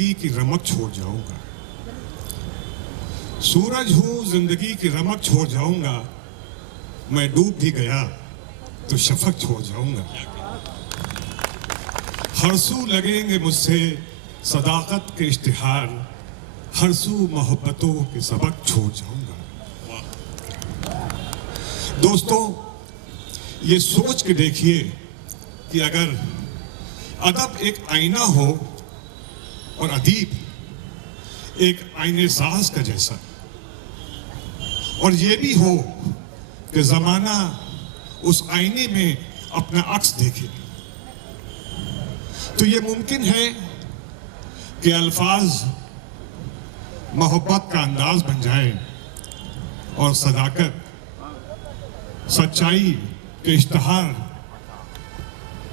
जिंदगी की रमक छोड़ जाऊंगा। सूरज हूं जिंदगी की रमक छोड़ जाऊंगा, मैं डूब भी गया तो शफक छोड़ जाऊंगा। हर सू लगेंगे मुझसे सदाकत के इश्तिहार, हर सू मोहब्बतों के सबक छोड़ जाऊंगा। दोस्तों, ये सोच के देखिए कि अगर अदब एक आईना हो और अदीब एक आईने साज का जैसा, और ये भी हो कि जमाना उस आईने में अपना अक्स देखे, तो ये मुमकिन है कि अल्फाज मोहब्बत का अंदाज बन जाए और सदाकत सच्चाई के इश्तिहार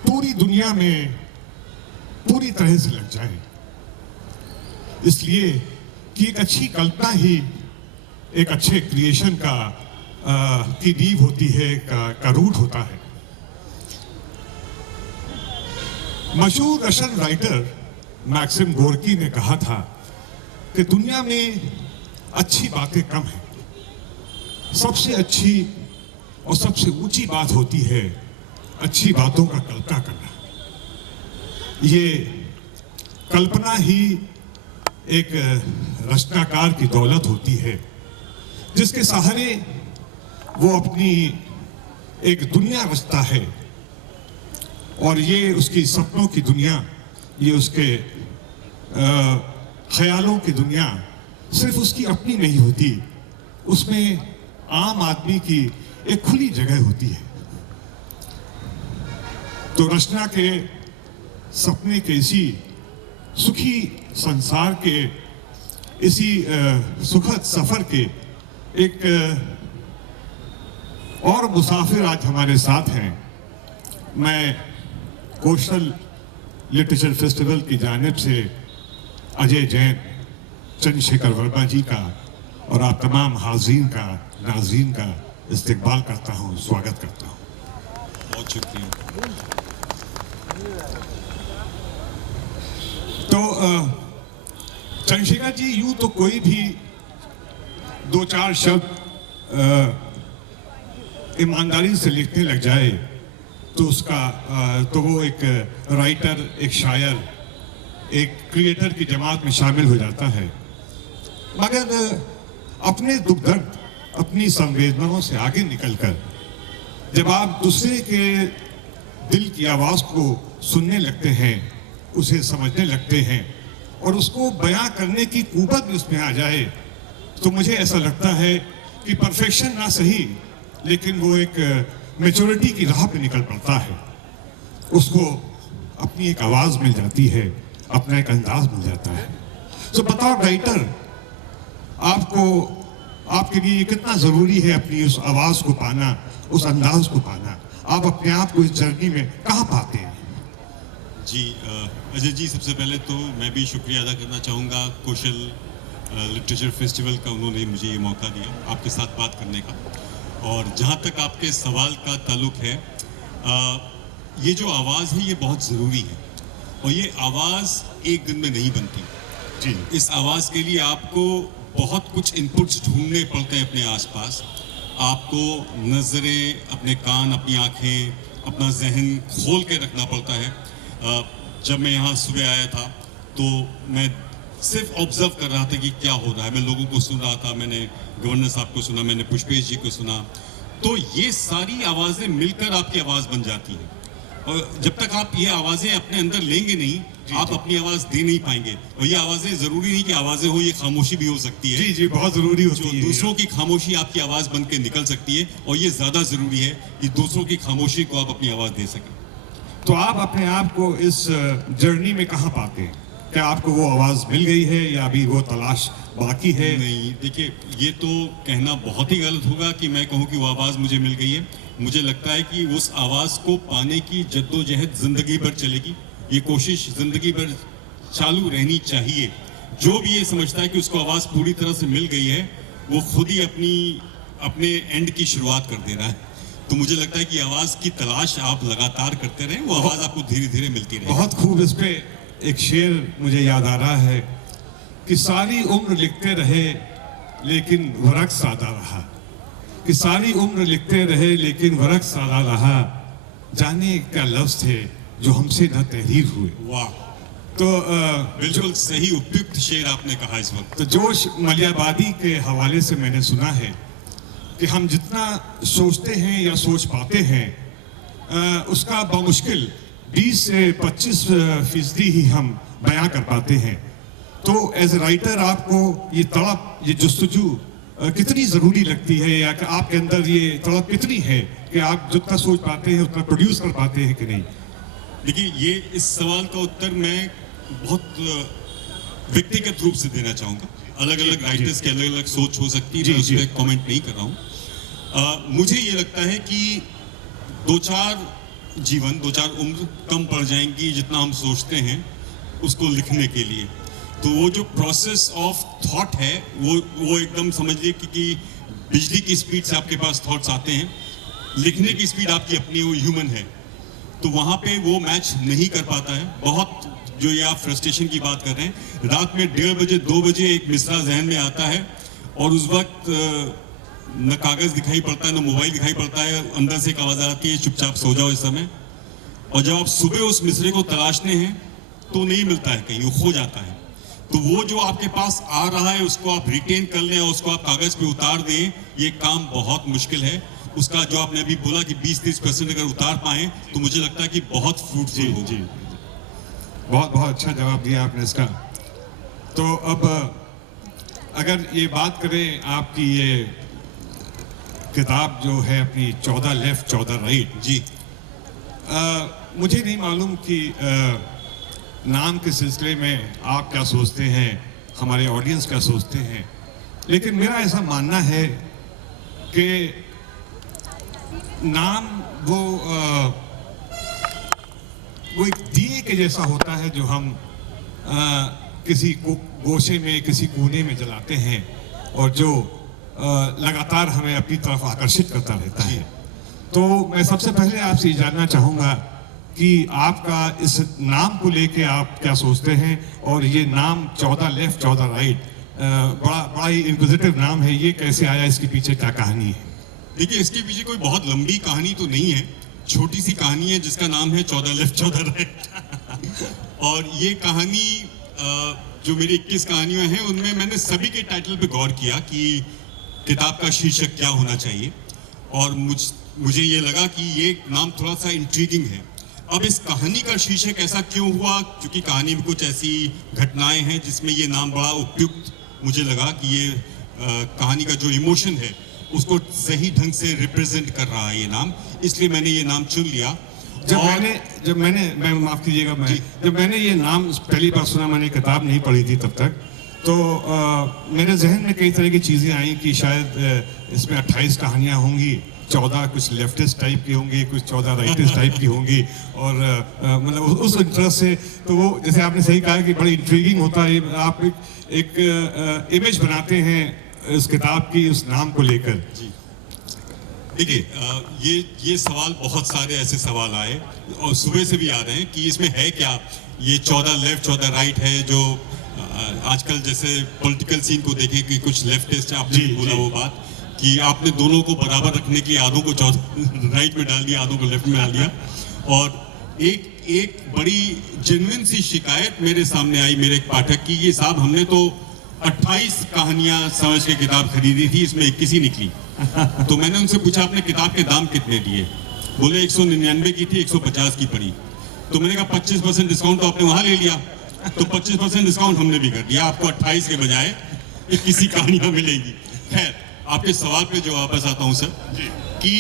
पूरी दुनिया में पूरी तरह से लग जाए। इसलिए कि एक अच्छी कल्पना ही एक अच्छे क्रिएशन की नींव होती है, का रूट होता है। मशहूर रशियन राइटर मैक्सिम गोर्की ने कहा था कि दुनिया में अच्छी बातें कम हैं, सबसे अच्छी और सबसे ऊंची बात होती है अच्छी बातों का कल्पना करना। ये कल्पना ही एक रचनाकार की दौलत होती है, जिसके सहारे वो अपनी एक दुनिया रचता है, और ये उसकी सपनों की दुनिया, ये उसके ख्यालों की दुनिया सिर्फ उसकी अपनी नहीं होती, उसमें आम आदमी की एक खुली जगह होती है। तो रचना के सपने के इसी सुखी संसार के इसी सुखद सफर के एक और मुसाफिर आज हमारे साथ हैं। मैं कोस्टल लिटरेचर फेस्टिवल की जानिब से अजय जैन, चंद्रशेखर वर्मा जी का और आप तमाम हाज़रीन का, नाज़रीन का इस्तकबाल करता हूँ, स्वागत करता हूँ। बहुत शुक्रिया। तो चंद्रशेखर जी, यूं तो कोई भी दो चार शब्द ईमानदारी से लिखने लग जाए तो उसका तो वो एक राइटर, एक शायर, एक क्रिएटर की जमात में शामिल हो जाता है। मगर अपने दुख दर्द, अपनी संवेदनाओं से आगे निकलकर जब आप दूसरे के दिल की आवाज़ को सुनने लगते हैं, उसे समझने लगते हैं और उसको बयां करने की कुव्वत भी उसमें आ जाए, तो मुझे ऐसा लगता है कि परफेक्शन ना सही, लेकिन वो एक मैच्योरिटी की राह पे निकल पड़ता है। उसको अपनी एक आवाज़ मिल जाती है, अपना एक अंदाज मिल जाता है। तो बताओ राइटर, आपको, आपके लिए कितना ज़रूरी है अपनी उस आवाज़ को पाना, उस अंदाज को पाना? आप अपने आप को इस जर्नी में कहाँ पाते हैं? जी अजय जी, सबसे पहले तो मैं भी शुक्रिया अदा करना चाहूँगा कौशल लिटरेचर फेस्टिवल का, उन्होंने मुझे ये मौका दिया आपके साथ बात करने का। और जहाँ तक आपके सवाल का ताल्लुक है, ये जो आवाज़ है ये बहुत ज़रूरी है, और ये आवाज़ एक दिन में नहीं बनती जी। इस आवाज़ के लिए आपको बहुत कुछ इनपुट्स ढूंढने पड़ते हैं अपने आसपास। आपको नज़रें, अपने कान, अपनी आँखें, अपना जहन खोल के रखना पड़ता है। जब मैं यहाँ सुबह आया था तो मैं सिर्फ ऑब्जर्व कर रहा था कि क्या हो रहा है। मैं लोगों को सुन रहा था, मैंने गवर्नर साहब को सुना, मैंने पुष्पेश जी को सुना। तो ये सारी आवाज़ें मिलकर आपकी आवाज़ बन जाती है, और जब तक आप ये आवाज़ें अपने अंदर लेंगे नहीं, आप अपनी आवाज़ दे नहीं पाएंगे। और ये आवाज़ें ज़रूरी नहीं कि आवाज़ें हो, ये खामोशी भी हो सकती है। जी जी, बहुत ज़रूरी होती है। दूसरों की खामोशी आपकी आवाज़ बन के निकल सकती है, और ये ज़्यादा ज़रूरी है कि दूसरों की खामोशी को आप अपनी आवाज़ दे सकें। तो आप अपने आप को इस जर्नी में कहाँ पाते हैं? क्या आपको वो आवाज़ मिल गई है या अभी वो तलाश बाकी है? नहीं, देखिए, ये तो कहना बहुत ही गलत होगा कि मैं कहूँ कि वो आवाज़ मुझे मिल गई है। मुझे लगता है कि उस आवाज़ को पाने की जद्दोजहद ज़िंदगी भर चलेगी। ये कोशिश ज़िंदगी भर चालू रहनी चाहिए। जो भी ये समझता है कि उसको आवाज़ पूरी तरह से मिल गई है, वो खुद ही अपने एंड की शुरुआत कर दे रहा है। तो मुझे लगता है कि आवाज़ की तलाश आप लगातार करते रहें, वो आवाज़ आपको धीरे धीरे मिलती रहे। बहुत खूब, इस पे एक शेर मुझे याद आ रहा है कि सारी उम्र लिखते रहे लेकिन वरक सादा रहा, कि सारी उम्र लिखते रहे लेकिन वरक सादा रहा, जाने क्या लफ्ज थे जो हमसे न तहरीर हुए। वाह, तो बिल्कुल सही उपयुक्त शेर आपने कहा इस वक्त। तो जोश मलियाबादी के हवाले से मैंने सुना है कि हम जितना सोचते हैं या सोच पाते हैं उसका बामुश्किल 20 से 25% ही हम बयां कर पाते हैं। तो एज ए राइटर आपको ये तड़प, ये जुस्तजू कितनी ज़रूरी लगती है, या कि आपके अंदर ये तड़प कितनी है कि आप जितना सोच पाते हैं उतना प्रोड्यूस कर पाते हैं कि नहीं? देखिए, ये इस सवाल का उत्तर मैं बहुत व्यक्तिगत रूप से देना चाहूँगा। अलग अलग राइटर्स की अलग अलग सोच हो सकती है, मैं उस पर कॉमेंट नहीं कर रहा हूँ। मुझे ये लगता है कि 2-4 उम्र कम पड़ जाएंगी जितना हम सोचते हैं उसको लिखने के लिए। तो वो जो प्रोसेस ऑफ थॉट है वो एकदम समझ लीजिए कि बिजली की स्पीड से आपके पास थॉट्स आते हैं, लिखने की स्पीड आपकी अपनी वो ह्यूमन है, तो वहाँ पे वो मैच नहीं कर पाता है। बहुत जो ये आप फ्रस्ट्रेशन की बात कर रहे हैं, रात में 1:30 बजे 2 बजे एक मिसरा जहन में आता है और उस वक्त न कागज़ दिखाई पड़ता है न मोबाइल दिखाई पड़ता है, अंदर से एक आवाज़ आती है चुपचाप सो जाओ इस समय। और जब आप सुबह उस मिसरे को तलाशने हैं तो नहीं मिलता है, कहीं वो खो जाता है। तो वो जो आपके पास आ रहा है उसको आप रिटेन कर लें और उसको आप कागज़ पे उतार दें, ये काम बहुत मुश्किल है। उसका जो आपने अभी बोला कि 20-30% अगर उतार पाएँ तो मुझे लगता है कि बहुत फ्रूटफुल होगी। बहुत बहुत अच्छा जवाब दिया आपने इसका। तो अब अगर ये बात करें आपकी ये किताब जो है अपनी 14 लेफ्ट 14 राइट जी, मुझे नहीं मालूम कि नाम के सिलसिले में आप क्या सोचते हैं, हमारे ऑडियंस क्या सोचते हैं, लेकिन मेरा ऐसा मानना है कि नाम वो एक दिए के जैसा होता है जो हम किसी गोशे में, किसी कोने में जलाते हैं और जो लगातार हमें अपनी तरफ आकर्षित करता रहता है। तो मैं सबसे पहले आपसे जानना चाहूँगा कि आपका इस नाम को लेके आप क्या सोचते हैं, और ये नाम 14 लेफ्ट 14 राइट बड़ा ही इंक्विजिटिव नाम है, ये कैसे आया, इसके पीछे क्या कहानी है? देखिए, इसके पीछे कोई बहुत लंबी कहानी तो नहीं है, छोटी सी कहानी है जिसका नाम है 14 लेफ्ट 14 राइट। और ये कहानी जो मेरी 21 कहानियां हैं उनमें मैंने सभी के टाइटल पे गौर किया कि किताब का शीर्षक क्या होना चाहिए, और मुझे ये लगा कि ये नाम थोड़ा सा इंट्रीगिंग है। अब इस कहानी का शीर्षक ऐसा क्यों हुआ, क्योंकि कहानी में कुछ ऐसी घटनाएं हैं जिसमें ये नाम बड़ा उपयुक्त मुझे लगा कि ये कहानी का जो इमोशन है उसको सही ढंग से रिप्रेजेंट कर रहा है ये नाम, इसलिए मैंने ये नाम चुन लिया। जब मैंने माफ कीजिएगा, जब मैंने ये नाम पहली बार सुना, मैंने किताब नहीं पढ़ी थी तब तक, तो मेरे जहन में कई तरह की चीज़ें आई कि शायद इसमें 28 कहानियाँ होंगी, 14 कुछ लेफ्टिस्ट टाइप की होंगी, कुछ 14 राइटिस्ट टाइप की होंगी, और मतलब उस इंटरेस्ट से तो वो जैसे आपने सही कहा कि बड़ी इंट्रीगिंग होता है। आप एक इमेज बनाते हैं इस किताब की उस नाम को लेकर। देखिए, ये सवाल बहुत सारे ऐसे सवाल आए और सुबह से भी आ रहे हैं कि इसमें है क्या, ये 14 लेफ्ट 14 राइट है जो आजकल जैसे पॉलिटिकल सीन को देखें कि कुछ लेफ्टिस्ट, आपने बोला वो बात कि आपने दोनों को बराबर रखने की, आधों को 14 राइट में डाल दिया, आधों को लेफ्ट में डाल दिया। और एक बड़ी जेन्युइन सी शिकायत मेरे सामने आई मेरे एक पाठक की, ये साहब हमने तो 28 कहानियां समझ के किताब खरीदी थी, इसमें 21 ही निकली। तो मैंने उनसे पूछा आपने किताब के दाम कितने दिए? बोले 199 की थी, 150 की पड़ी। तो मैंने कहा 25% डिस्काउंट तो आपने वहां ले लिया, तो 25% डिस्काउंट हमने भी कर दिया, आपको 28 के बजाय 21 ही कहानियां मिलेंगी। खैर, आपके सवाल पे जो वापस आता हूँ सर, कि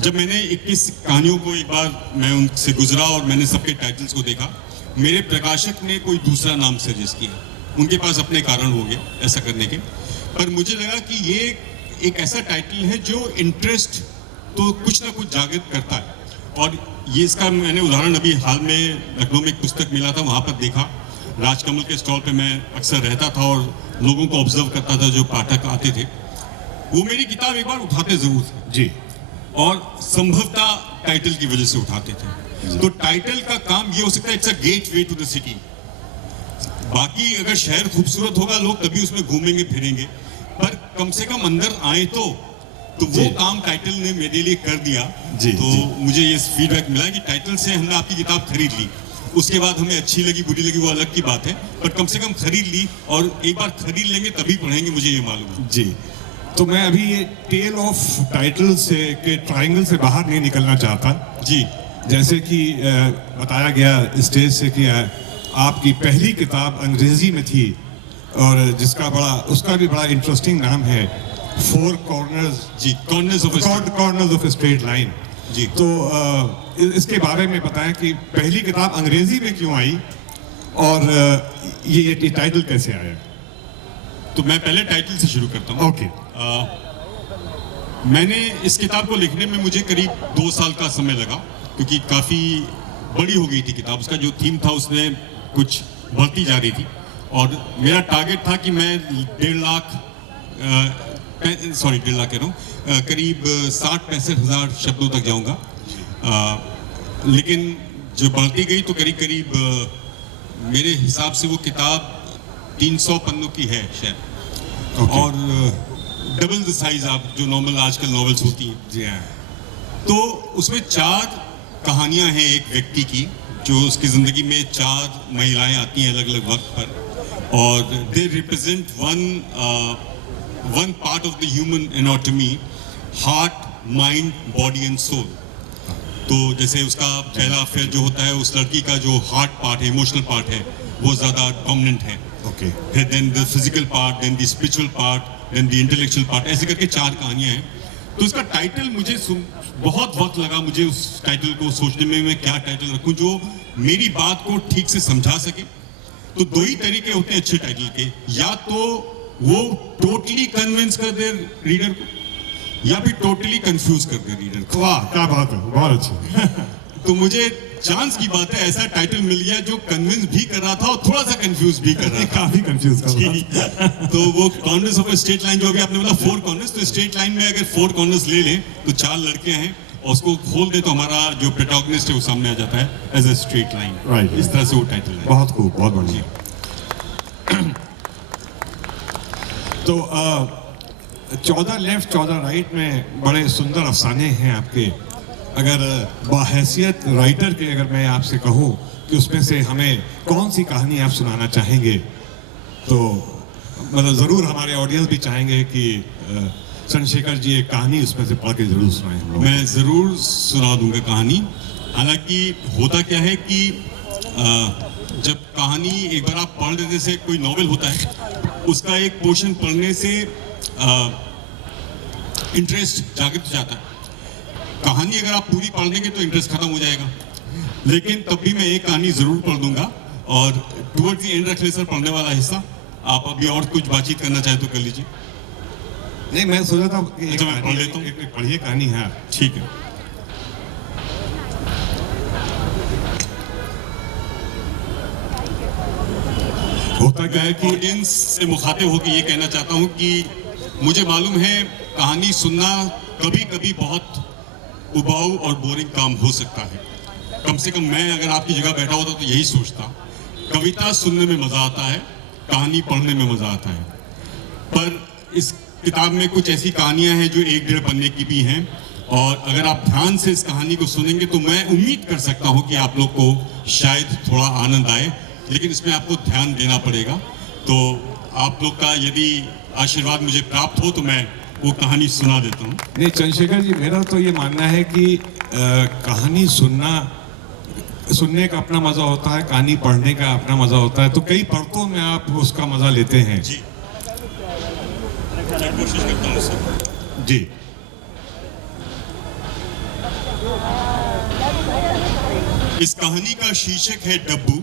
जब मैंने 21 कहानियों को एक बार मैं उनसे गुजरा और मैंने सबके टाइटल्स को देखा, मेरे प्रकाशक ने कोई दूसरा नाम सजेस्ट किया, उनके पास अपने कारण हो गए ऐसा करने के, पर मुझे लगा कि ये एक ऐसा टाइटल है जो इंटरेस्ट तो कुछ ना कुछ जागृत करता है। और ये इसका मैंने उदाहरण अभी हाल में लखनऊ में एक पुस्तक मिला था, वहाँ पर देखा, राजकमल के स्टॉल पे मैं अक्सर रहता था और लोगों को ऑब्जर्व करता था जो पाठक आते थे, वो मेरी किताब एक बार उठाते जरूर थे जी, और संभवतः टाइटल की वजह से उठाते थे। तो टाइटल का काम ये हो सकता है, it's a gateway to the city. बाकी अगर शहर खूबसूरत होगा लोग तभी उसमें घूमेंगे फिरेंगे, पर कम से कम अंदर आए तो वो जी। काम टाइटल ने मेरे लिए कर दिया। जी, तो जी। मुझे ये फीडबैक मिला कि टाइटल से हमने आपकी किताब खरीद ली, उसके बाद हमें अच्छी लगी बुरी लगी वो अलग की बात है, पर कम से कम खरीद ली, और एक बार खरीद लेंगे तभी पढ़ेंगे, मुझे ये मालूम है। जी। तो मैं अभी ये टेल ऑफ टाइटल से के ट्रायंगल से बाहर नहीं निकलना चाहता। जी जैसे कि बताया गया स्टेज से कि आपकी पहली किताब अंग्रेजी में थी, और उसका भी बड़ा इंटरेस्टिंग नाम है, four corners ji, corners of corners of straight line. जी। तो इसके बारे में बताएं कि पहली किताब अंग्रेजी में क्यों आई, और ये टाइटल कैसे आया। तो मैं पहले टाइटल से शुरू करता हूँ। ओके। मैंने इस किताब को लिखने में मुझे करीब 2 साल का समय लगा, क्योंकि काफ़ी बड़ी हो गई थी किताब। उसका जो थीम था उसमें कुछ बढ़ती जा रही थी, और मेरा टारगेट था कि मैं 1.5 लाख कह रहा हूँ, करीब 60-65 हज़ार शब्दों तक जाऊँगा। लेकिन जो बढ़ती गई तो करीब करीब मेरे हिसाब से वो किताब 300 पन्नों की है शायद। ओके। और डबल द साइज आप जो नॉर्मल आजकल नॉवेल्स होती हैं। जी हाँ। तो उसमें 4 कहानियां हैं एक व्यक्ति की, जो उसकी ज़िंदगी में 4 महिलाएं आती हैं अलग अलग वक्त पर, और they represent one part of the human anatomy, heart, mind, body and soul. तो जैसे उसका पहला अफेयर जो होता है, उस लड़की का जो हार्ट पार्ट है, इमोशनल पार्ट है, वो ज़्यादा डोमिनेंट है। ओके। फिर then the physical part, then the spiritual part, then the intellectual part, ऐसे करके 4 कहानियां हैं। तो उसका टाइटल मुझे बहुत वक्त लगा मुझे उस टाइटल को सोचने में, मैं क्या टाइटल रखूं जो मेरी बात को ठीक से समझा सके। तो 2 ही तरीके होते हैं अच्छे टाइटल के, या तो वो टोटली कन्विंस कर दे रीडर को, या फिर टोटली कंफ्यूज कर दे रीडर को। वाह, क्या बात है, बहुत अच्छा। तो मुझे चांस की बात है, ऐसा टाइटल मिल गया जो कन्विंस भी कर रहा था और थोड़ा सा कंफ्यूज भी कर रहा था। काफी कंफ्यूज कर रहा जी। तो वो कॉर्नर्स ऑफ स्ट्रेट लाइन जो अभी आपने बोला 4 कॉर्नर्स, तो स्ट्रेट लाइन में अगर 4 कॉर्नर्स ले लें तो 4 लड़के हैं, और उसको खोल दे तो हमारा जो प्रोटैगनिस्ट है वो सामने आ जाता है as a straight line. Right. इस तरह से वो टाइटल है। बहुत खूब, बहुत बढ़िया। तो 14 लेफ्ट 14 राइट में बड़े सुंदर अफसाने हैं आपके। अगर बाहैसियत राइटर के अगर मैं आपसे कहूँ कि उसमें से हमें कौन सी कहानी आप सुनाना चाहेंगे, तो मतलब ज़रूर हमारे ऑडियंस भी चाहेंगे कि चंद्रशेखर जी एक कहानी उसमें से पढ़ के जरूर सुनाएं हम लोग। मैं ज़रूर सुना दूंगा कहानी। हालांकि होता क्या है कि जब कहानी एक बार आप पढ़ लेते, जैसे कोई नॉवेल होता है, उसका एक पोर्शन पढ़ने से इंटरेस्ट जागृत हो जाता है। कहानी अगर आप पूरी पढ़ लेंगे तो इंटरेस्ट खत्म हो जाएगा, लेकिन तब भी मैं एक कहानी ज़रूर पढ़ दूंगा, और टुवर्ड्स द एंड रख ले सर पढ़ने वाला हिस्सा। आप अभी और कुछ बातचीत करना चाहे तो कर लीजिए। नहीं, मैं सोचा था कि अच्छा, मैं पढ़ लेता हूँ। एक पढ़िए कहानी है। ठीक है। होता क्या है कि ऑडियंस से मुखातिब होकर ये कहना चाहता हूँ कि मुझे मालूम है कहानी सुनना कभी कभी बहुत उबाऊ और बोरिंग काम हो सकता है। कम से कम मैं अगर आपकी जगह बैठा होता तो यही सोचता। कविता सुनने में मज़ा आता है, कहानी पढ़ने में मज़ा आता है, पर इस किताब में कुछ ऐसी कहानियां हैं जो 1-1.5 पन्ने की भी हैं, और अगर आप ध्यान से इस कहानी को सुनेंगे तो मैं उम्मीद कर सकता हूं कि आप लोग को शायद थोड़ा आनंद आए, लेकिन इसमें आपको ध्यान देना पड़ेगा। तो आप लोग का यदि आशीर्वाद मुझे प्राप्त हो तो मैं वो कहानी सुना देता हूँ। नहीं चंद्रशेखर जी, मेरा तो ये मानना है कि कहानी सुनने का अपना मजा होता है, कहानी पढ़ने का अपना मजा होता है, तो कई परतों में आप उसका मजा लेते हैं। जी, मैं कोशिश करता हूँ सर। जी। इस कहानी का शीर्षक है डब्बू,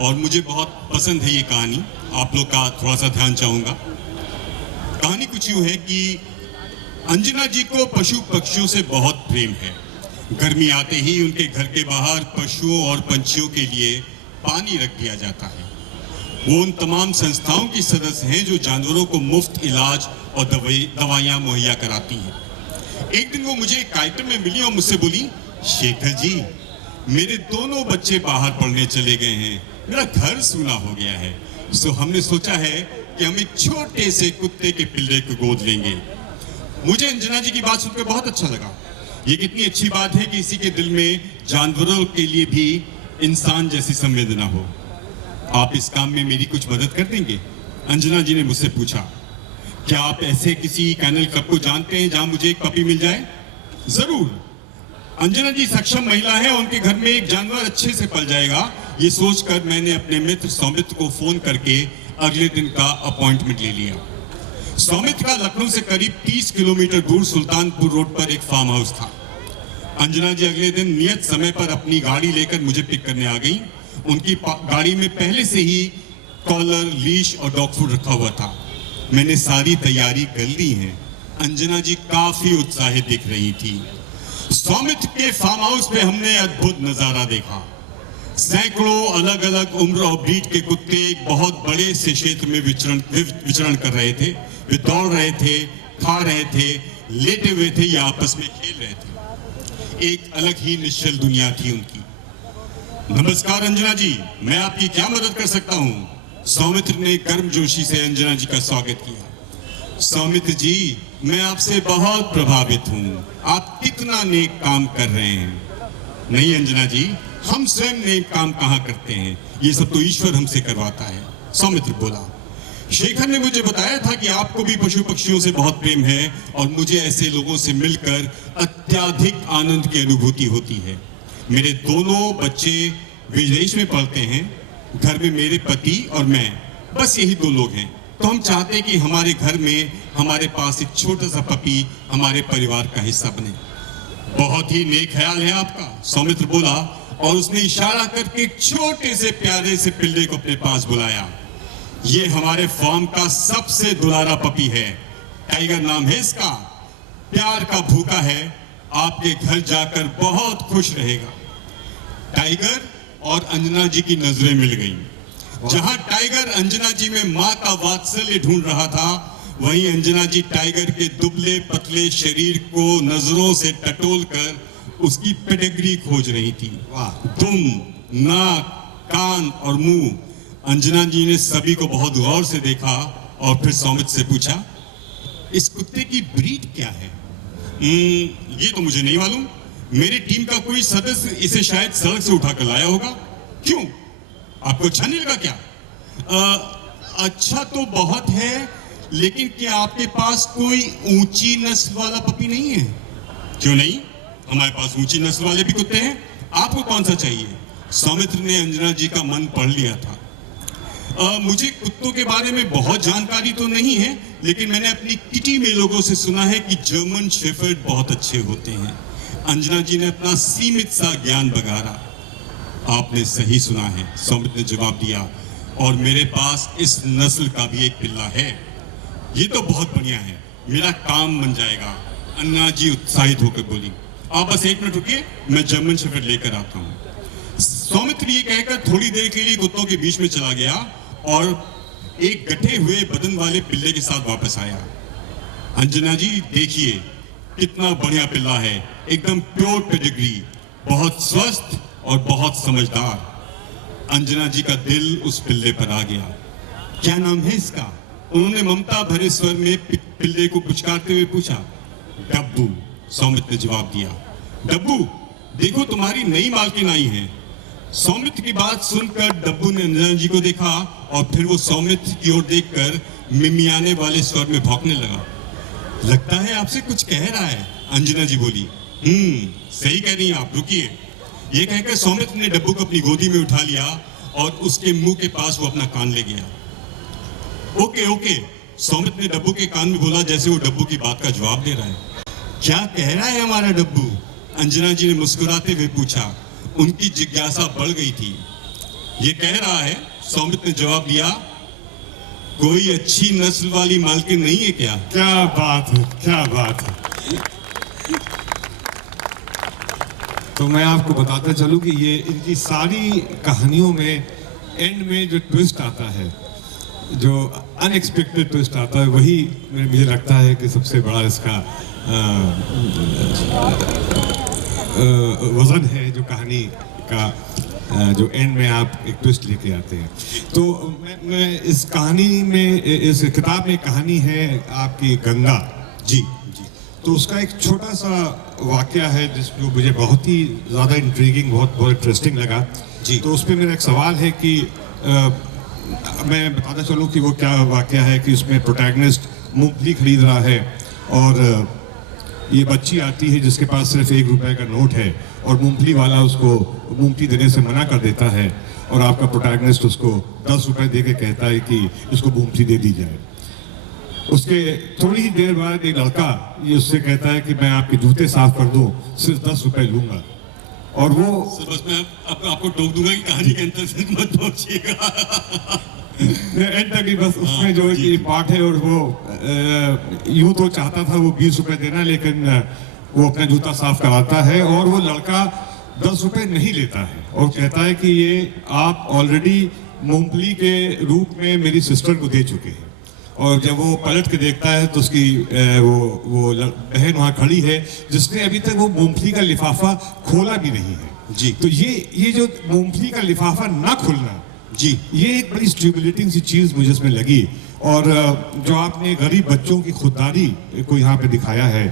और मुझे बहुत पसंद है ये कहानी। आप लोग का थोड़ा सा ध्यान चाहूंगा। कहानी कुछ यूं है कि अंजना जी को पशु पक्षियों से बहुत प्रेम है। गर्मी आते ही उनके घर के बाहर पशुओं और पंछियों के लिए पानी रख दिया जाता है। वो उन तमाम संस्थाओं की सदस्य हैं जो जानवरों को मुफ्त इलाज और दवाइयाँ मुहैया कराती हैं। एक दिन वो मुझे एक कार्यक्रम में मिली और मुझसे बोली, शेखर जी मेरे दोनों बच्चे बाहर पढ़ने चले गए हैं, मेरा घर सूना हो गया है। सो हमने सोचा है कि हम एक छोटे से कुत्ते के पिल्ले को गोद लेंगे। मुझे अंजना जी की बात सुनकर बहुत अच्छा लगा। ये कितनी अच्छी बात है कि किसी के दिल में जानवरों के लिए भी इंसान जैसी संवेदना हो। आप इस काम में मेरी कुछ मदद कर देंगे? अंजना जी ने मुझसे पूछा। क्या आप ऐसे किसी कैनल क्लब को जानते हैं जहां मुझे एक पपी मिल जाए? जरूर। अंजना जी सक्षम महिला है, उनके घर में एक जानवर अच्छे से पल जाएगा। ये सोचकर मैंने अपने मित्र सौमित्र को फोन करके अगले दिन का अपॉइंटमेंट ले लिया। सौमित्र का लखनऊ से करीब 30 किलोमीटर दूर सुल्तानपुर रोड पर एक फार्म हाउस था। अंजना जी अगले दिन नियत समय पर अपनी गाड़ी लेकर मुझे पिक करने आ गई। उनकी गाड़ी में पहले से ही कॉलर, लीश और डॉग फूड रखा हुआ था। मैंने सारी तैयारी कर ली है। अंजना जी काफी उत्साहित दिख रही थी। सौमित्र के फार्म हाउस पे हमने अद्भुत नजारा देखा। सैकड़ों अलग अलग उम्र और ब्रीड के कुत्ते एक बहुत बड़े से क्षेत्र में विचरण कर रहे थे। वे दौड़ रहे थे, खा रहे थे, लेटे हुए थे या आपस में खेल रहे थे। एक अलग ही निश्चल दुनिया थी उनकी। नमस्कार अंजना जी, मैं आपकी क्या मदद कर सकता हूँ? सौमित्र ने गर्मजोशी से अंजना जी का स्वागत किया। सौमित्र जी, मैं आपसे बहुत प्रभावित हूँ। आप कितना नेक काम कर रहे हैं। नहीं अंजना जी, हम स्वयं नेक काम कहाँ करते हैं, ये सब तो ईश्वर हमसे करवाता है। सौमित्र बोला। शेखर ने मुझे बताया था कि आपको भी पशु पक्षियों से बहुत प्रेम है और मुझे ऐसे लोगों से मिलकर अत्यधिक आनंद की अनुभूति होती है। मेरे दोनों बच्चे विदेश में पढ़ते हैं। घर में मेरे पति और मैं, बस यही दो लोग हैं। तो हम चाहते हैं कि हमारे घर में हमारे पास एक छोटा सा पपी हमारे परिवार का हिस्सा बने। बहुत ही नेक ख्याल है आपका, सौमित्र बोला और उसने इशारा करके एक छोटे से प्यारे से पिल्ले को अपने पास बुलाया। ये हमारे फार्म का सबसे दुलारा पपी है। टाइगर नाम है इसका। प्यार का भूखा है, आपके घर जाकर बहुत खुश रहेगा। टाइगर और अंजना जी की नजरें मिल गईं। जहां टाइगर अंजना जी में मां का वात्सल्य ढूंढ रहा था, वहीं अंजना जी टाइगर के दुबले पतले शरीर को नजरों से टटोल कर उसकी पेडिग्री खोज रही थी। दुम, नाक, कान और मुंह। अंजना जी ने सभी को बहुत गौर से देखा और फिर सौमित्र से पूछा, इस कुत्ते की ब्रीड क्या है? ये तो मुझे नहीं मालूम। मेरी टीम का कोई सदस्य इसे शायद सड़क से उठाकर लाया होगा। क्यों, आपको अच्छा नहीं लगा क्या? अच्छा तो बहुत है, लेकिन क्या आपके पास कोई ऊंची नस्ल वाला पपी नहीं है? क्यों नहीं, हमारे पास ऊंची नस्ल वाले भी कुत्ते हैं। आपको कौन सा चाहिए? सौमित्र ने अंजना जी का मन पढ़ लिया था। मुझे कुत्तों के बारे में बहुत जानकारी तो नहीं है, लेकिन मैंने अपनी किटी में लोगों से सुना है कि जर्मन शेफर्ड बहुत अच्छे होते हैं। अंजना जी ने अपना सीमित सा ज्ञान बघारा। आपने सही सुना है, सौमित्र ने जवाब दिया, और मेरे पास इस नस्ल का भी एक पिल्ला है। ये तो बहुत बढ़िया है, मेरा काम बन जाएगा। अन्ना जी उत्साहित होकर बोली। आप बस एक मिनट रुकिए, मैं जर्मन शेफर्ड लेकर आता हूँ। सौमित्र ये कहकर थोड़ी देर के लिए कुत्तों के बीच में चला गया और एक गठे हुए बदन वाले पिल्ले के साथ वापस आया। अंजना जी देखिए, कितना बढ़िया पिल्ला है, एकदम प्योर पेडिग्री, बहुत स्वस्थ और बहुत समझदार। अंजना जी का दिल उस पिल्ले पर आ गया। क्या नाम है इसका? उन्होंने ममता भरे स्वर में पिल्ले को पुचकारते हुए पूछा। डब्बू, सौमित्र ने जवाब दिया। डब्बू, देखो तुम्हारी नई मालकिन आई है। सौमित्र की बात सुनकर डब्बू ने अंजना जी को देखा और फिर वो सौमित्र की ओर देखकर मिमियाने वाले स्वर में भौंकने लगा। लगता है आपसे कुछ कह रहा है, अंजना जी बोली। सही कह रही हैं आप, रुकिए। ये कहकर सौमित्र ने डब्बू को अपनी गोदी में उठा लिया और उसके मुंह के पास वो अपना कान ले गया। ओके ओके, सौमित्र ने डब्बू के कान में बोला, जैसे वो डब्बू की बात का जवाब दे रहा है। क्या कह रहा है हमारा डब्बू? अंजना जी ने मुस्कुराते हुए पूछा। उनकी जिज्ञासा बढ़ गई थी। ये कह रहा है, सौमित्र ने जवाब दिया, कोई अच्छी नस्ल वाली मालकिन नहीं है क्या? क्या बात है, क्या बात है। तो मैं आपको बताता चलूं कि ये इनकी सारी कहानियों में एंड में जो ट्विस्ट आता है, जो अनएक्सपेक्टेड ट्विस्ट आता है, वही मुझे लगता है कि सबसे बड़ा इसका वजन है जो कहानी का जो एंड में आप एक ट्विस्ट लेके आते हैं। तो मैं इस कहानी में, इस किताब में कहानी है आपकी गंगा जी तो उसका एक छोटा सा वाकया है जो मुझे बहुत ही ज़्यादा इंट्रीगिंग, बहुत इंटरेस्टिंग लगा जी। तो उस पर मेरा एक सवाल है कि मैं बताना चलूँ कि वो क्या वाकया है कि उसमें प्रोटैगनिस्ट मूंगफली खरीद रहा है और ये बच्ची आती है जिसके पास सिर्फ 1 रुपए का नोट है और मूंगफली वाला उसको मूंगफली देने से मना कर देता है और आपका प्रोटैगनिस्ट उसको 10 रुपए दे के कहता है कि इसको मूंगफली दे दी जाए। उसके थोड़ी ही देर बाद एक लड़का ये उससे कहता है कि मैं आपके जूते साफ कर दूं, सिर्फ 10 रुपए लूंगा। और वो बस मैं आपको टोक दूंगा कि कहानी के अंतर तक मत पहुंचिएगा। एंड तक ही बस उसमें जो है कि पार्ट है और वो यूं तो चाहता था वो 20 रुपए देना, लेकिन वो अपना जूता साफ कराता है और वो लड़का 10 रुपए नहीं लेता है और कहता है कि ये आप ऑलरेडी मूंगफली के रूप में मेरी सिस्टर को दे चुके हैं। और जब वो पलट के देखता है तो उसकी वो बहन वहाँ खड़ी है जिसने अभी तक वो मूंगफली का लिफाफा खोला भी नहीं है। जी। तो ये जो मूंगफली का लिफाफा ना खुलना जी, ये एक बड़ी स्टिमुलेटिंग सी चीज मुझे इसमें लगी। और जो आपने गरीब बच्चों की खुददारी को यहाँ पे दिखाया है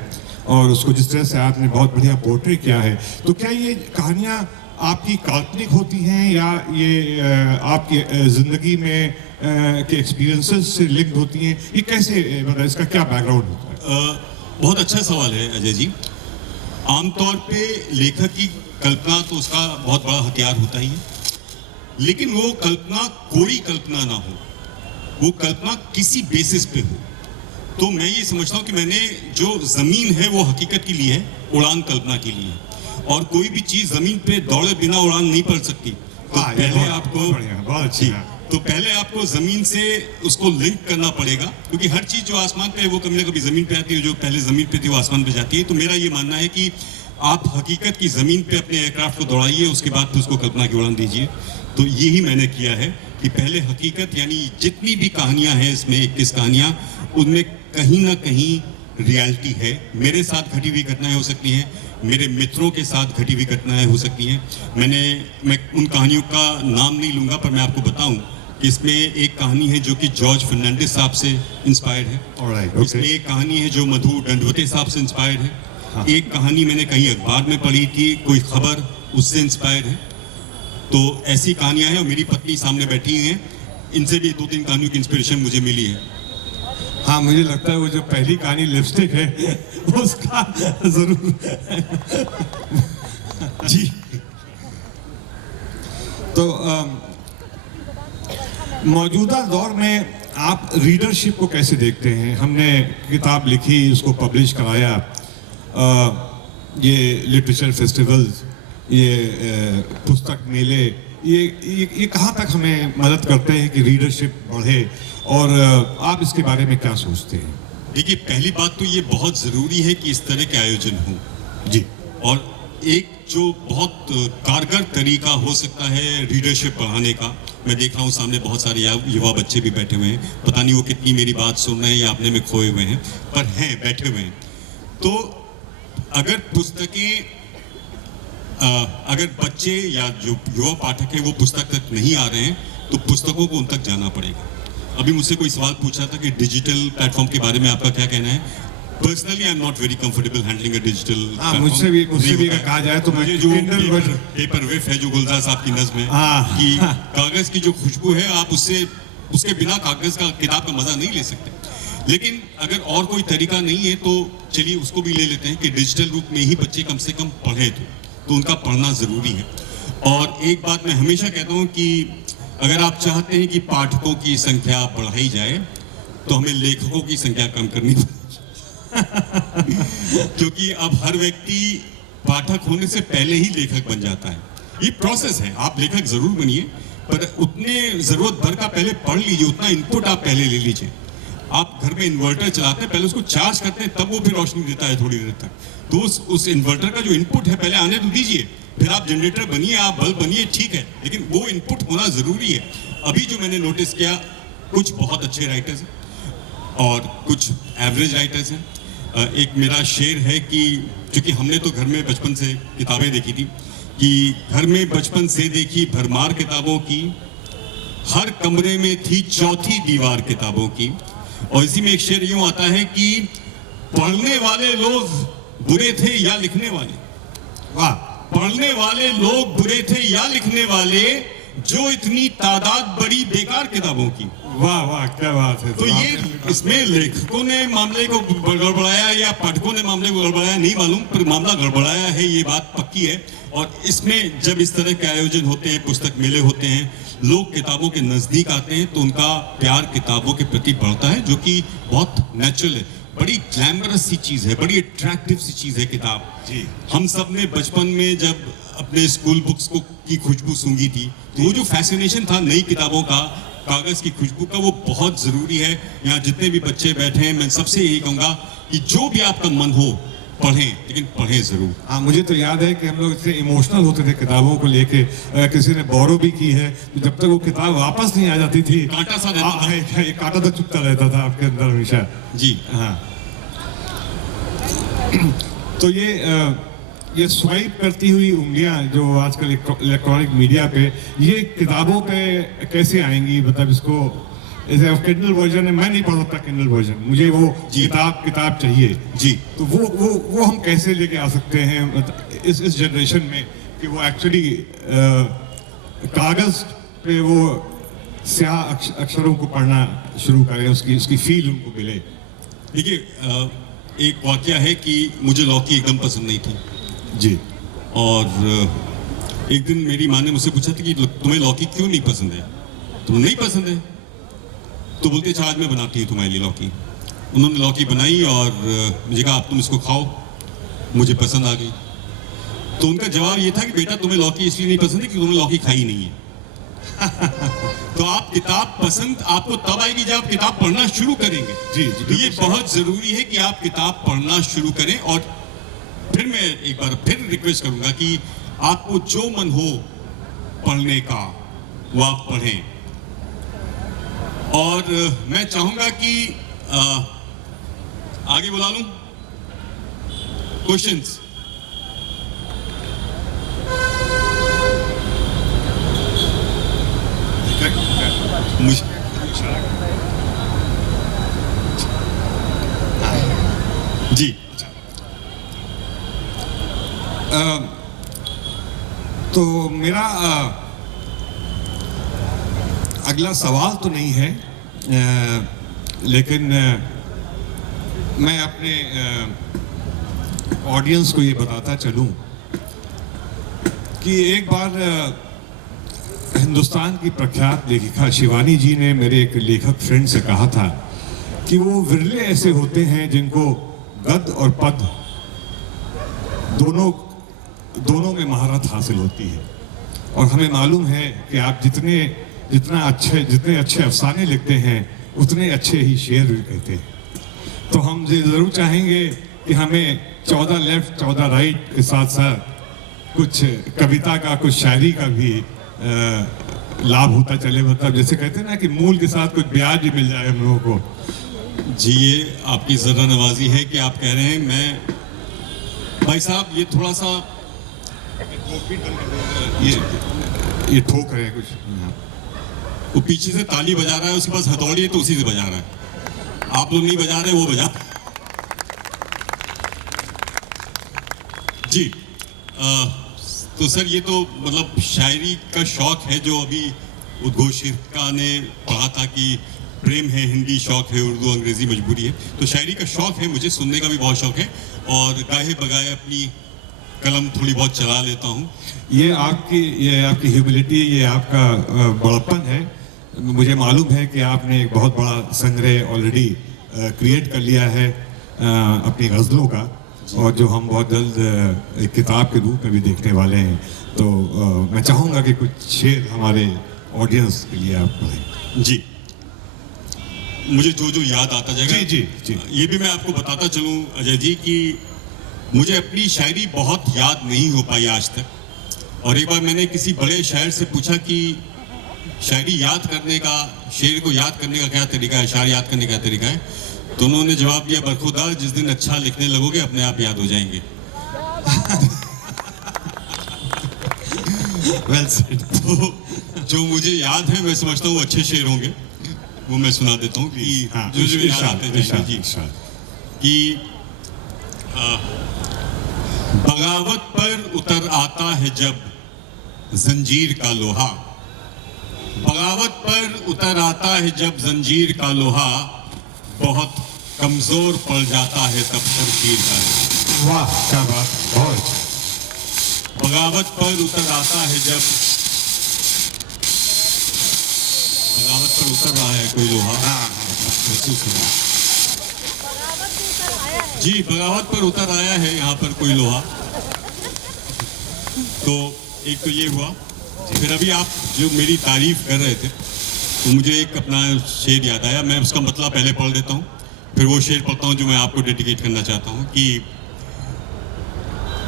और उसको जिस तरह से आपने बहुत बढ़िया पोर्ट्रेट किया है, तो क्या ये कहानियाँ आपकी काल्पनिक होती हैं या ये आपकी जिंदगी में के एक्सपीरियंसेस से लिंक होती हैं? ये कैसे, मतलब इसका क्या बैकग्राउंड होता है? बहुत अच्छा सवाल है अजय जी। आमतौर पे लेखक की कल्पना तो उसका बहुत बड़ा हथियार होता ही है, लेकिन वो कल्पना कोई कल्पना ना हो, वो कल्पना किसी बेसिस पे हो। तो मैं ये समझता हूँ कि मैंने जो जमीन है वो हकीकत के लिए है, उड़ान कल्पना के लिए है। और कोई भी चीज जमीन पे दौड़े बिना उड़ान नहीं पड़ सकती। तो पहले आपको बहुत अच्छी है। तो पहले आपको जमीन से उसको लिंक करना पड़ेगा, क्योंकि हर चीज जो आसमान पे है वो कभी ना कभी जमीन पे आती है, जो पहले जमीन पे थी वो आसमान पे जाती है। तो मेरा ये मानना है कि आप हकीकत की जमीन पे अपने एयरक्राफ्ट को दौड़ाइए, उसके बाद फिर उसको कल्पना की उड़ान दीजिए। तो यही मैंने किया है कि पहले हकीकत, यानी जितनी भी कहानियां हैं इसमें 21 कहानियां, उनमें कहीं ना कहीं रियलिटी है। मेरे साथ घटी हुई घटनाएं हो सकती हैं, मेरे मित्रों के साथ घटी हुई घटनाएं हो सकती हैं। मैं उन कहानियों का नाम नहीं लूंगा, पर मैं आपको बताऊं कि इसमें एक कहानी है जो कि जॉर्ज फर्नांडिस साहब से इंस्पायर्ड है। okay. इसमें एक कहानी है जो मधु दंडवते साहब से इंस्पायर्ड है। हाँ। एक कहानी मैंने कहीं अखबार में पढ़ी थी, कोई खबर, उससे इंस्पायर्ड है। तो ऐसी कहानियां हैं और मेरी पत्नी सामने बैठी हैं, इनसे भी 2-3 कहानियों की इंस्पिरेशन मुझे मिली है। हाँ, मुझे लगता है वो जो पहली कहानी लिपस्टिक है उसका जरूर जी। तो मौजूदा दौर में आप रीडरशिप को कैसे देखते हैं? हमने किताब लिखी, उसको पब्लिश कराया, ये लिटरेचर फेस्टिवल्स, ये पुस्तक मेले, ये कहाँ तक हमें मदद करते हैं कि रीडरशिप बढ़े, और आप इसके बारे में क्या सोचते हैं? देखिए, पहली बात तो ये बहुत ज़रूरी है कि इस तरह के आयोजन हों जी। और एक जो बहुत कारगर तरीका हो सकता है रीडरशिप बढ़ाने का, मैं देख रहा हूँ सामने बहुत सारे युवा बच्चे भी बैठे हुए हैं, पता नहीं वो कितनी मेरी बात सुन रहे हैं या अपने में खोए हुए हैं, पर हैं, बैठे हुए हैं। तो अगर पुस्तकें, अगर बच्चे या जो युवा पाठक हैं वो पुस्तक तक नहीं आ रहे हैं, तो पुस्तकों को उन तक जाना पड़ेगा। अभी मुझसे कोई सवाल पूछा था कि डिजिटल प्लेटफॉर्म के बारे में आपका क्या कहना है। Personally I am not very comfortable handling a digital. मुझसे भी कहा जाए तो मुझे जो पेपर वेफ है, जो गुलजार साहब की नज़्म है कि कागज की जो खुशबू है, आप उसके बिना कागज का, किताब का मजा नहीं ले सकते। लेकिन अगर और कोई तरीका नहीं है तो चलिए उसको भी ले लेते हैं कि डिजिटल रूप में ही बच्चे कम से कम पढ़ें, तो उनका पढ़ना जरूरी है। और एक बात मैं हमेशा कहता हूँ कि अगर आप चाहते हैं कि पाठकों की संख्या बढ़ाई जाए तो हमें लेखकों की संख्या कम करनी पड़ेगी। क्योंकि अब हर व्यक्ति पाठक होने से पहले ही लेखक बन जाता है। ये प्रोसेस है, आप लेखक जरूर बनिए, पर उतने जरूरत भर का पहले पढ़ लीजिए, उतना इनपुट आप पहले ले लीजिए। आप घर में इन्वर्टर चलाते हैं, पहले उसको चार्ज करते हैं, तब वो फिर रोशनी देता है थोड़ी देर तक। तो उस इन्वर्टर का जो इनपुट है पहले आने तो दीजिए, फिर आप जनरेटर बनिए, आप बल्ब बनिए, ठीक है, लेकिन वो इनपुट होना जरूरी है। अभी जो मैंने नोटिस किया, कुछ बहुत अच्छे राइटर्स हैं और कुछ एवरेज राइटर्स हैं। एक मेरा शेर है कि, क्योंकि हमने तो घर में बचपन से किताबें देखी थी, कि घर में बचपन से देखी भरमार किताबों की, हर कमरे में थी चौथी दीवार किताबों की। और इसी में एक शेर यूं आता है कि पढ़ने वाले लोग बुरे थे या लिखने वाले, वाह, पढ़ने वाले लोग बुरे थे या लिखने वाले, जो इतनी तादाद बड़ी बेकार किताबों की। वाह वाह, क्या बात है। तो ये इसमें लेखकों ने मामले को गड़बड़ाया या पाठकों ने मामले को गड़बड़ाया नहीं मालूम, पर मामला गड़बड़ाया है, ये बात पक्की है। और इसमें जब इस तरह के आयोजन होते हैं, पुस्तक मेले होते हैं, लोग किताबों के नजदीक आते हैं, तो उनका प्यार किताबों के प्रति बढ़ता है, जो कि बहुत नेचुरल है। बड़ी ग्लैमरस सी चीज है, बड़ी अट्रैक्टिव सी चीज है किताब जी। हम सब ने बचपन में जब अपने स्कूल बुक्स को की खुशबू सूंघी थी, तो वो जो फैसिनेशन था नई किताबों का, कागज की खुशबू का, वो बहुत जरूरी है। यहाँ जितने भी बच्चे बैठे हैं, मैं सबसे यही कहूंगा कि जो भी आपका मन हो पढ़ें, लेकिन पढ़ें जरूर। हाँ, मुझे तो याद है कि हम लोग इतने इमोशनल होते थे किताबों को लेके। किसी ने बोरो भी की है, तो जब तक वो किताब वापस नहीं आ जाती थी, कांटा सा रहता था। एक कांटा तो चुभता रहता था आपके अंदर हमेशा। जी हाँ। तो ये स्वाइप करती हुई उंगलियां जो आजकल इलेक्ट्रॉनिक मीडिया पे, ये किताबों पे कैसे आएंगी? मतलब इसको जैसे किंडल वर्जन है, मैं नहीं पढ़ सकता किंडल वर्जन, मुझे वो किताब चाहिए जी। तो वो हम कैसे लेके आ सकते हैं इस जनरेशन में कि वो एक्चुअली कागज पे वो स्याह अक्षरों को पढ़ना शुरू करें, उसकी फील उनको मिले। देखिए, एक वाकया है कि मुझे लौकी एकदम पसंद नहीं थी जी। और एक दिन मेरी माँ ने मुझसे पूछा था कि तुम्हें लौकी क्यों नहीं पसंद है? तुम्हें नहीं पसंद है? तो बोलते अच्छा आज मैं बनाती हूँ तुम्हारे लिए लौकी। उन्होंने लौकी बनाई और मुझे कहा आप तुम इसको खाओ, मुझे पसंद आ गई। तो उनका जवाब ये था कि बेटा तुम्हें लौकी इसलिए नहीं पसंद है कि तुमने लौकी खाई नहीं है। तो आप किताब पसंद आपको तब आएगी जब आप किताब पढ़ना शुरू करेंगे। जी, तो ये बहुत जरूरी है कि आप किताब पढ़ना शुरू करें। और फिर मैं एक बार फिर रिक्वेस्ट करूंगा कि आपको जो मन हो पढ़ने का वो आप पढ़ें। और मैं चाहूंगा कि आगे बुला लूं क्वेश्चंस। मुझे जी तो मेरा अगला सवाल तो नहीं है, लेकिन मैं अपने ऑडियंस को ये बताता चलूं कि एक बार हिंदुस्तान की प्रख्यात लेखिका शिवानी जी ने मेरे एक लेखक फ्रेंड से कहा था कि वो विरले ऐसे होते हैं जिनको गद्य और पद्य दोनों में महारत हासिल होती है। और हमें मालूम है कि आप जितने अच्छे अफसाने लिखते हैं, उतने अच्छे ही शेर भी कहते हैं। तो हम जरूर चाहेंगे कि हमें 14 लेफ्ट 14 राइट के साथ साथ कुछ कविता का, कुछ शायरी का भी लाभ होता चले। मतलब जैसे कहते हैं ना कि मूल के साथ कुछ ब्याज भी मिल जाए हम लोगों को। जी, ये आपकी जरा नवाजी है कि आप कह रहे हैं। मैं भाई साहब ये थोड़ा सा ये ठोक रहे हैं कुछ, वो पीछे से ताली बजा रहा है, उसके पास हथौड़ी है तो उसी से बजा रहा है। आप लोग नहीं बजा रहे, वो बजा। जी तो सर ये तो मतलब शायरी का शौक है जो अभी उद्घोषिका ने कहा था कि प्रेम है हिंदी शौक है, उर्दू अंग्रेजी मजबूरी है। तो शायरी का शौक है, मुझे सुनने का भी बहुत शौक है और गाहे बगाए अपनी कलम थोड़ी बहुत चला लेता हूँ। ये आपकी ह्यूमिलिटी, ये आपका बड़प्पन है। मुझे मालूम है कि आपने एक बहुत बड़ा संग्रह ऑलरेडी क्रिएट कर लिया है अपनी गज़लों का, और जो हम बहुत जल्द एक किताब के रूप में भी देखने वाले हैं। तो मैं चाहूँगा कि कुछ शेर हमारे ऑडियंस के लिए आप पढ़ें। जी, मुझे जो याद आता जाएगा। जी। ये भी मैं आपको बताता चलूं अजय जी कि मुझे अपनी शायरी बहुत याद नहीं हो पाई आज तक। और एक बार मैंने किसी बड़े शायर से पूछा कि शायरी याद करने का, शेर को याद करने का क्या तरीका है, शायर याद करने का तरीका है? तो उन्होंने जवाब दिया, बरखुदा जिस दिन अच्छा लिखने लगोगे अपने आप याद हो जाएंगे। Well said. तो जो मुझे याद है, मैं समझता हूँ अच्छे शेर होंगे, वो मैं सुना देता हूँ कि हाँ, जो जो याद आते हैं इरशाद, जी, इरशाद। कि बगावत पर उतर आता है जब जंजीर का लोहा, बगावत पर उतर आता है जब जंजीर का लोहा, बहुत कमजोर पड़ जाता है तब शमशीर का लोहा। वाह क्या बात, बहुत अच्छा। बगावत पर उतर आता है जब, बगावत पर उतर रहा है कोई लोहा, महसूस हो रहा है। जी, बगावत पर उतर आया है यहाँ पर कोई लोहा। तो एक तो ये हुआ, फिर अभी आप जो मेरी तारीफ कर रहे थे तो मुझे एक अपना शेर याद आया, मैं उसका मतलब पहले पढ़ देता हूँ, फिर वो शेर पढ़ता हूँ जो मैं आपको डेडिकेट करना चाहता हूँ कि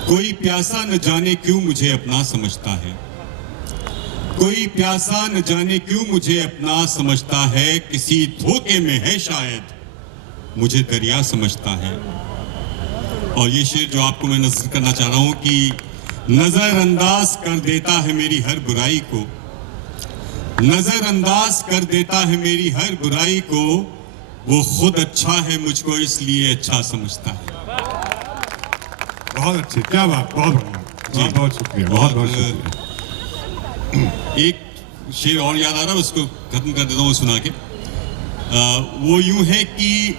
कोई प्यासा न जाने क्यों मुझे अपना समझता है, कोई प्यासा न जाने क्यों मुझे अपना समझता है, किसी धोखे में है शायद मुझे दरिया समझता है। और ये शेर जो आपको मैं नज़र करना चाह रहा हूँ कि नजरअंदाज कर देता है मेरी हर बुराई को, नजरअंदाज कर देता है मेरी हर बुराई को, वो खुद अच्छा है मुझको इसलिए अच्छा समझता है। बहुत अच्छे, क्या बात, बहुत बढ़िया, बहुत बहुत शुक्रिया, बहुत बहुत शुक्रिया। एक शेर और याद आ रहा है, उसको खत्म कर देता हूँ सुना के। वो यूं है कि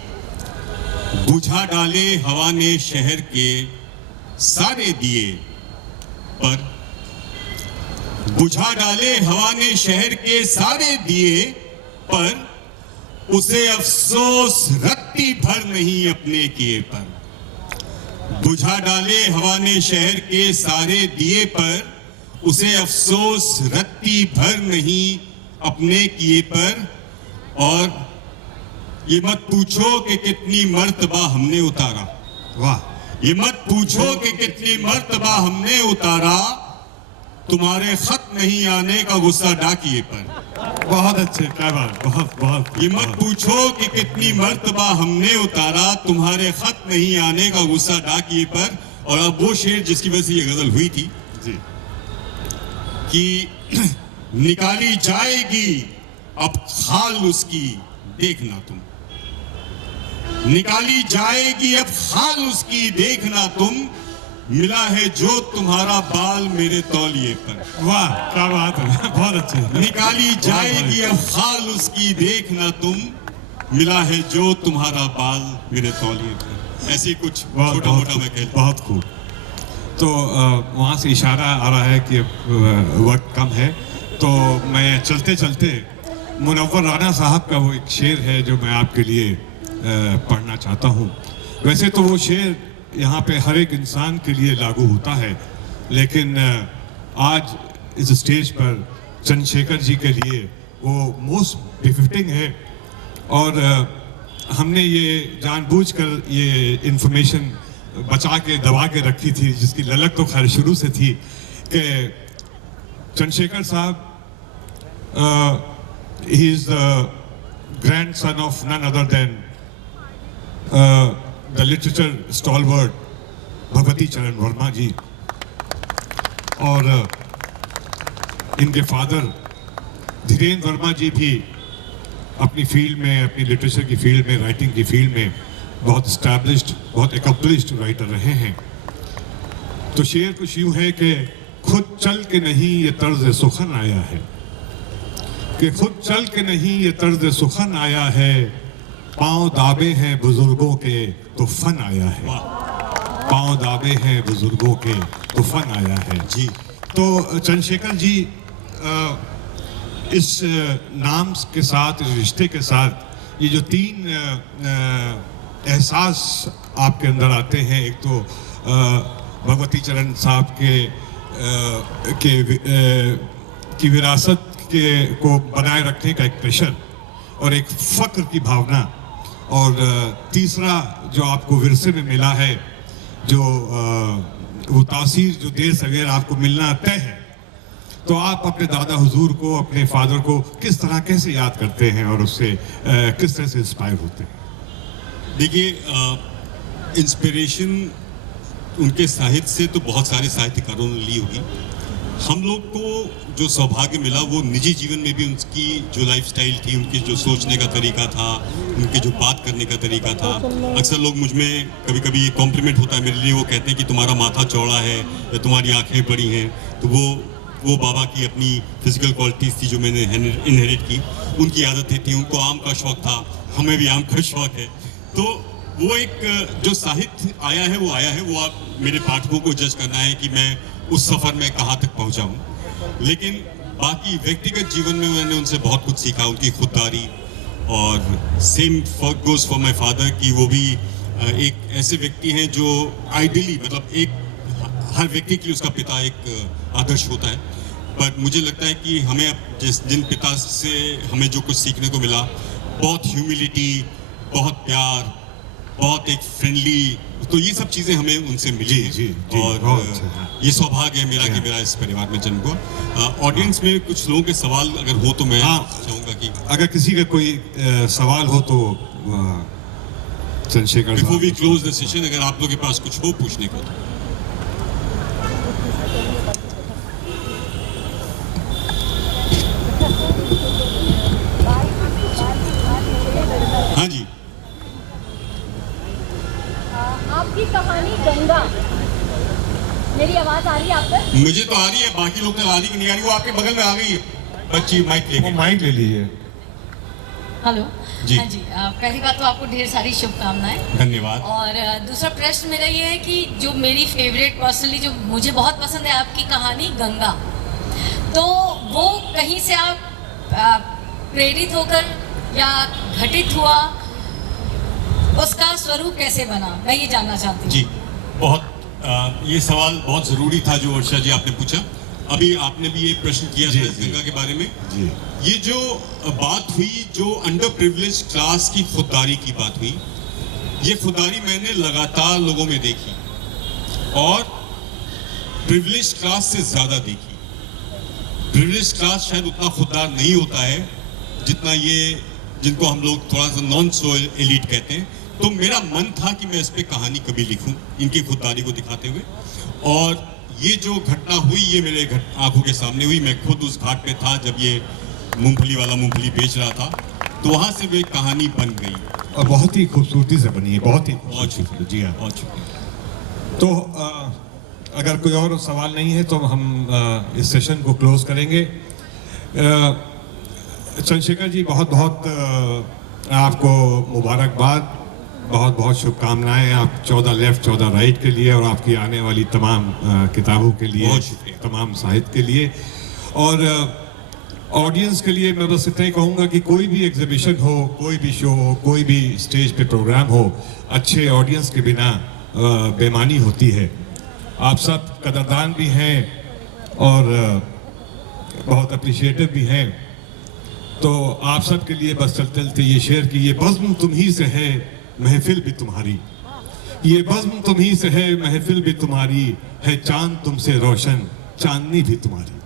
बुझा डाले हवा ने शहर के सारे दिए पर, बुझा डाले हवा ने शहर के सारे दिए पर, उसे अफसोस रत्ती भर नहीं अपने किए पर। बुझा डाले हवा ने शहर के सारे दिए पर, उसे अफसोस रत्ती भर नहीं अपने किए पर। और ये मत पूछो कि कितनी मर्तबा हमने उतारा, वाह, ये मत पूछो कि कितनी मर्तबा हमने उतारा, तुम्हारे खत नहीं आने का गुस्सा डाकिए पर। बहुत अच्छे, क्या बात, बहुत बहुत। ये मत पूछो कि कितनी मर्तबा हमने उतारा, तुम्हारे खत नहीं आने का गुस्सा डाकिए पर। और अब वो शेर जिसकी वजह से ये गजल हुई थी जी, कि निकाली जाएगी अब खाल उसकी देखना तुम, निकाली जाएगी अब खाल उसकी देखना तुम, मिला है जो तुम्हारा बाल मेरे तौलिए पर। वाह क्या बात है, बहुत अच्छे। निकाली जाएगी अब खाल उसकी देखना तुम, मिला है जो तुम्हारा बाल मेरे तौलिए पर। ऐसी कुछ छोटा मोटा मैं कहता हूँ। बहुत खूब। तो वहाँ से इशारा आ रहा है कि वक्त कम है, तो मैं चलते चलते मुनव्वर राना साहब का वो एक शेर है जो मैं आपके लिए पढ़ना चाहता हूँ। वैसे तो वो शेर यहाँ पे हर एक इंसान के लिए लागू होता है, लेकिन आज इस स्टेज पर चंद्रशेखर जी के लिए वो मोस्ट बिफिटिंग है। और हमने ये जानबूझकर ये इन्फॉर्मेशन बचा के दबा के रखी थी, जिसकी ललक तो खैर शुरू से थी कि चंद्रशेखर साहब he is the grandson of none other than the literature stalwart Bhagwati चरण वर्मा जी। और इनके फादर धीरेन्द्र वर्मा जी भी अपनी फील्ड में, अपनी लिटरेचर की फील्ड में, राइटिंग की फील्ड में बहुत इस्टेब्लिश्ड, बहुत एकम्प्लिश्ड राइटर रहे हैं। तो शेर कुछ यूँ है कि खुद चल के नहीं ये तर्ज सुखन आया है, कि खुद चल के नहीं ये तर्ज सुखन आया है, पाँव दाबे हैं बुजुर्गों के तो फन आया है, पाँव दाबे हैं बुजुर्गों के तो फन आया है जी। तो चंद्रशेखर जी इस नाम के साथ, इस रिश्ते के साथ, ये जो तीन एहसास आपके अंदर आते हैं, एक तो भगवती चरण साहब की विरासत के को बनाए रखने का एक प्रेशर और एक फक्र की भावना, और तीसरा जो आपको विरसे में मिला है, जो वो तासीर जो देर सवेर आपको मिलना तय है। तो आप अपने दादा हुजूर को, अपने फादर को किस तरह, कैसे याद करते हैं और उससे किस तरह से इंस्पायर होते हैं? देखिए, इंस्पिरेशन उनके साहित्य से तो बहुत सारे साहित्यकारों ने ली होगी, हम लोग को जो सौभाग्य मिला वो निजी जीवन में भी उनकी जो लाइफस्टाइल थी, उनकी जो सोचने का तरीका था, उनके जो बात करने का तरीका था। अक्सर लोग मुझ में कभी कभी ये कॉम्प्लीमेंट होता है मेरे लिए, वो कहते हैं कि तुम्हारा माथा चौड़ा है या तुम्हारी आंखें बड़ी हैं। तो वो बाबा की अपनी फिजिकल क्वालिटीज़ थी जो मैंने इनहेरिट की। उनकी आदतें थी, उनको आम का शौक था, हमें भी आम का शौक है। तो वो एक जो साहित्य आया है वो आया है, वो आप मेरे पाठकों को जज करना है कि मैं उस सफ़र में कहाँ तक पहुँचा हूँ। लेकिन बाकी व्यक्तिगत जीवन में मैंने उनसे बहुत कुछ सीखा, उनकी खुददारी। और same goes for my father कि वो भी एक ऐसे व्यक्ति हैं जो आइडियली मतलब एक हर व्यक्ति के लिए उसका पिता एक आदर्श होता है। पर मुझे लगता है कि हमें जिन पिता से हमें जो कुछ सीखने को मिला, बहुत ह्यूमिलिटी, बहुत प्यार, बहुत एक फ्रेंडली, तो ये सब चीज़ें हमें उनसे मिली हैं। जी, और ये सौभाग्य है मेरा कि मेरा इस परिवार में जन्म हुआ। ऑडियंस में कुछ लोगों के सवाल अगर हो तो मैं चाहूँगा कि अगर किसी का कोई सवाल हो तो चंद्रशेखर बिफोर वी साहब। क्लोज द सेशन, अगर आप लोगों के पास कुछ हो पूछने को तो। हाँ जी, आपकी कहानी गंगा, मेरी आवाज आ रही है आप तक? मुझे तो आ रही है, बाकी लोग तो आ रही कि नहीं आ रही। वो आपके बगल में आ गई है बच्ची, माइक वो लेके। माइक ले लीजिए। हेलो जी। हाँ जी, पहली बात तो आपको ढेर सारी शुभकामनाएं। धन्यवाद। और दूसरा प्रश्न मेरा ये है कि जो मेरी फेवरेट पर्सनली जो मुझे बहुत पसंद है आपकी कहानी गंगा, तो वो कहीं से आप प्रेरित होकर या घटित हुआ, उसका स्वरूप कैसे बना, मैं ये जानना चाहती हूँ। जी, बहुत ये सवाल बहुत ज़रूरी था जो वर्षा जी आपने पूछा। अभी आपने भी ये प्रश्न किया जी, था इस जी। गंगा के बारे में। जी। ये जो बात हुई, जो अंडर प्रिविलेज क्लास की खुददारी की बात हुई, ये खुददारी मैंने लगातार लोगों में देखी और प्रिविलेज क्लास से ज़्यादा देखी। प्रिविलेज क्लास शायद उतना खुददार नहीं होता है जितना ये, जिनको हम लोग थोड़ा सा नॉन सो एलीट कहते हैं। तो मेरा मन था कि मैं इस पे कहानी कभी लिखूं, इनकी खुददारी को दिखाते हुए। और ये जो घटना हुई ये मेरे आंखों के सामने हुई। मैं खुद उस घाट पे था जब ये मूंगफली वाला मूंगफली बेच रहा था, तो वहाँ से वो एक कहानी बन गई और बहुत ही खूबसूरती से बनी है, बहुत ही बहुत शुक्रिया। जी हाँ। बहुत शुक्रिया। तो अगर कोई और सवाल नहीं है तो हम इस सेशन को क्लोज करेंगे। चंद्रशेखर जी, बहुत बहुत आपको मुबारकबाद, बहुत बहुत शुभकामनाएं। आप 14 लेफ्ट 14 राइट के लिए और आपकी आने वाली तमाम किताबों के लिए, बहुत शुक्रिया। तमाम साहित्य के लिए। और ऑडियंस के लिए मैं बस इतना ही कहूँगा कि कोई भी एग्जीबिशन हो, कोई भी शो हो, कोई भी स्टेज पे प्रोग्राम हो, अच्छे ऑडियंस के बिना बेमानी होती है। आप सब कदरदान भी हैं और बहुत अप्रिशिएटिव भी हैं। तो आप सब के लिए बस चलते चलते ये शेर कि ये बज़्म तुम्ही से है, महफिल भी तुम्हारी। ये बज़्म तुम्ही से है, महफिल भी तुम्हारी है, चांद तुमसे रोशन, चांदनी भी तुम्हारी।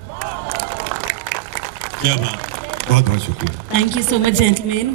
क्या बात। बहुत बहुत शुक्रिया। Thank you so much, gentlemen.